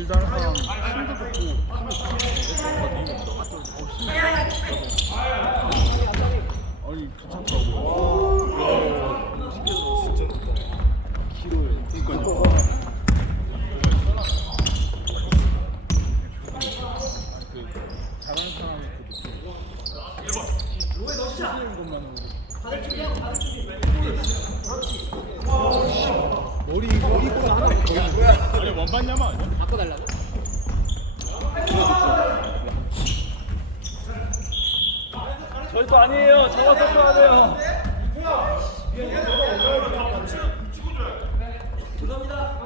길다는 사람 힘도 좋고 아니 괜찮더라고요. 진짜 좋다. 키로에 그러니까요. 그 잘하는 사람의 그 느낌. 쓰는 것만으로. 머리가 하나 아니 원반야마 아니야? 바꿔달라고? 저희 거 아니에요. 저거 썼어야 돼요. 죄송합니다.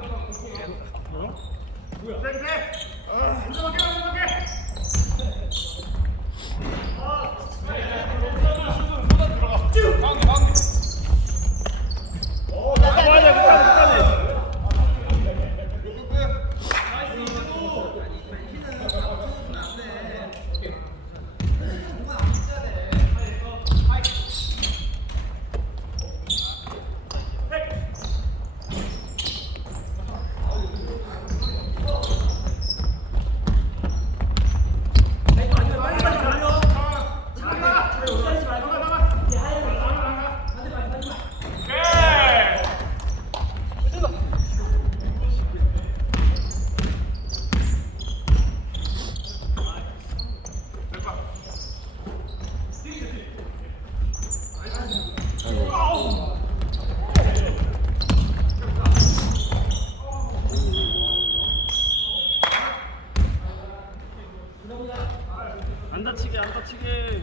안 다치게 안 다치게.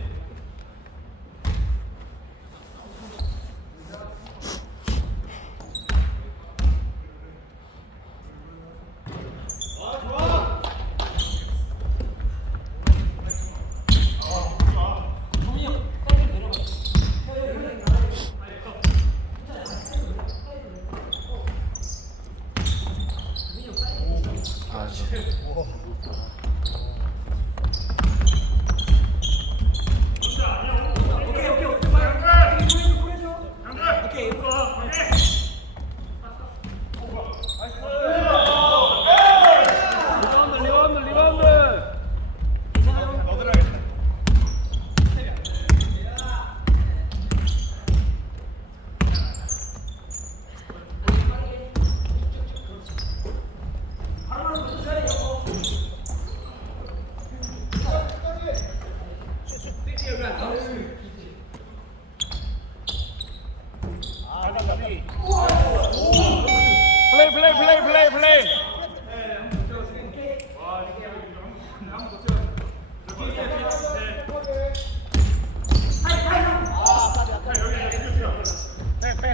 플레이.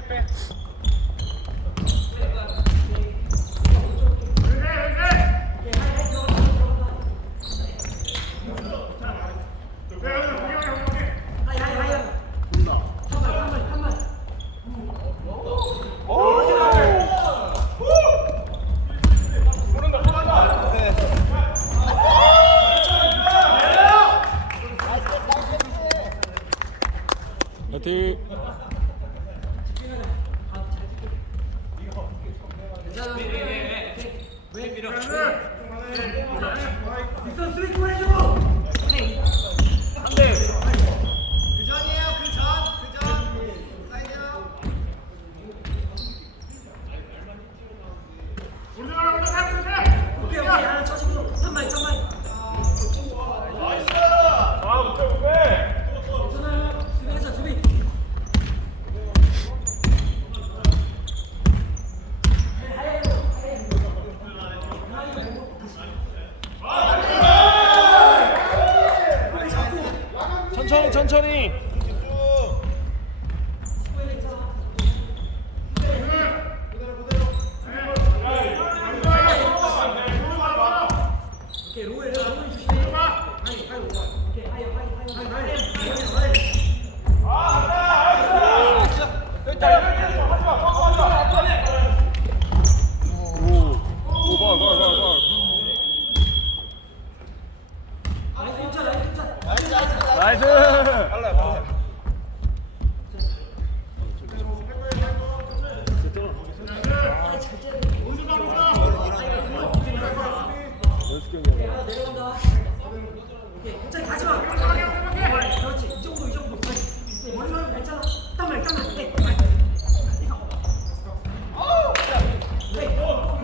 빼. 파이팅. 왜 밀어? 빅선 스트레이트 해줘. 안돼. 그전이에요. 그전. 사이드요. 오케이. 하나 쳐주고 한마리. 나이스. 아, 오케이. 괜찮아요. 수비해서 수비. 천천히. 오케이. 로에 주시네. 나이스. 수경이 형. 하나 내려간다. 오케이. 괜찮아. 가지 마. 그렇지. 이 정도. 머리 말고 괜찮아. 땀말. 네. 이거.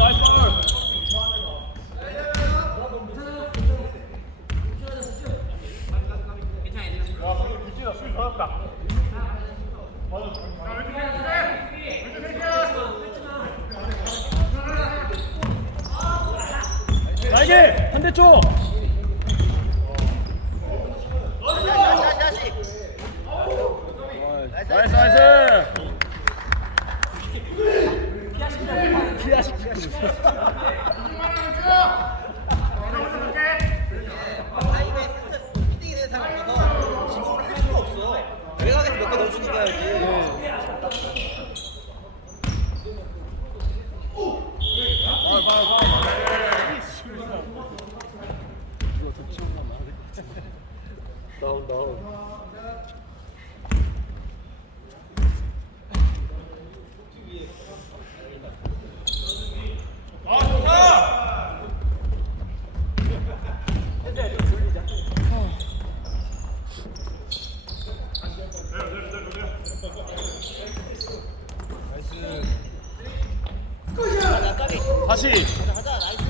나이스. 나에게 반대쪽. 나이스. 기아식. 피팅이 되는 사람이 없어서 지목을 할 수가 없어. 외곽에서 몇 개 넣어주는 거야지. 다운. 다시. 가자, 나이스.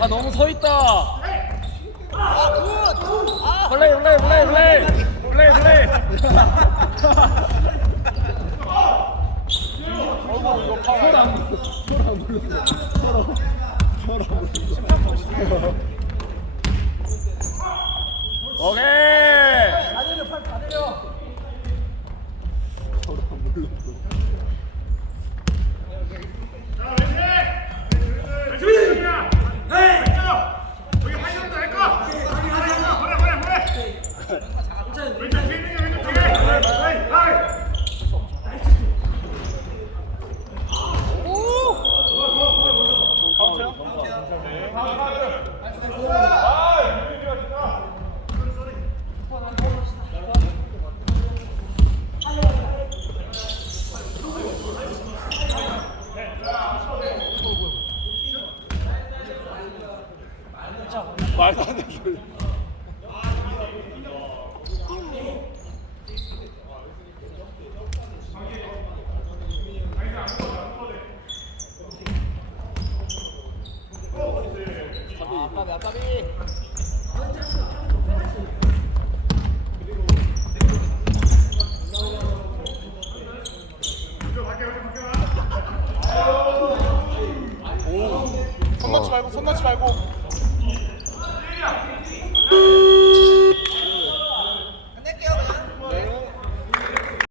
아 너무 서 있다. 아, 굿. 아, 플레이. 어이구 이거 파울. 안 불렀어. 오케이. 말도 안 되는 소리. 아까비. 손 놓지 말고.